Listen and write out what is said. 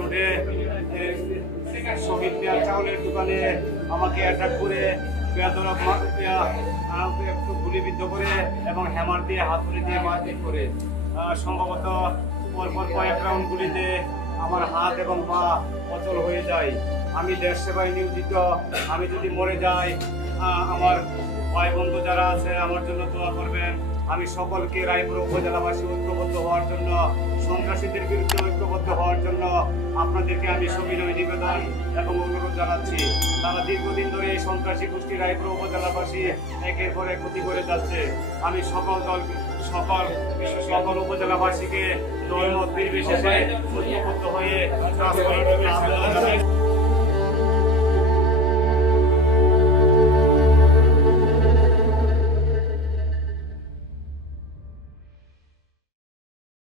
রোডে শহীদ মিয়ার চাউলের দোকানে আমাকে অ্যাটাক করে গুলিবিদ্ধ করে এবং হ্যামার দিয়ে হাতুড়ি দিয়ে মারপিট করে সম্ভবত পরপর কয়েক রাউন্ড গুলিতে আমার হাত এবং পা অচল হয়ে যায়। আমি দেশ সেবায় নিয়োজিত। আমি যদি মরে যাই, আমার ভাই বন্ধু যারা আছে আমার জন্য দোয়া করবেন। আমি সকলকে রায়পুর উপজেলাবাসী ঐক্যবদ্ধ হওয়ার জন্য, সন্ত্রাসীদের বিরুদ্ধে ঐক্যবদ্ধ হওয়ার জন্য আপনাদেরকে আমি সবিনয় নিবেদন এবং অনুরোধ জানাচ্ছি। তারা দীর্ঘদিন ধরে এই সন্ত্রাসী গোষ্ঠী রায়পুর উপজেলাবাসী একের পর এক ক্ষতি করে যাচ্ছে। আমি সকল উপজেলাবাসীকে দলমত নির্বিশেষে ঐক্যবদ্ধ হয়ে কাজ করার জন্য আহ্বান জানাই।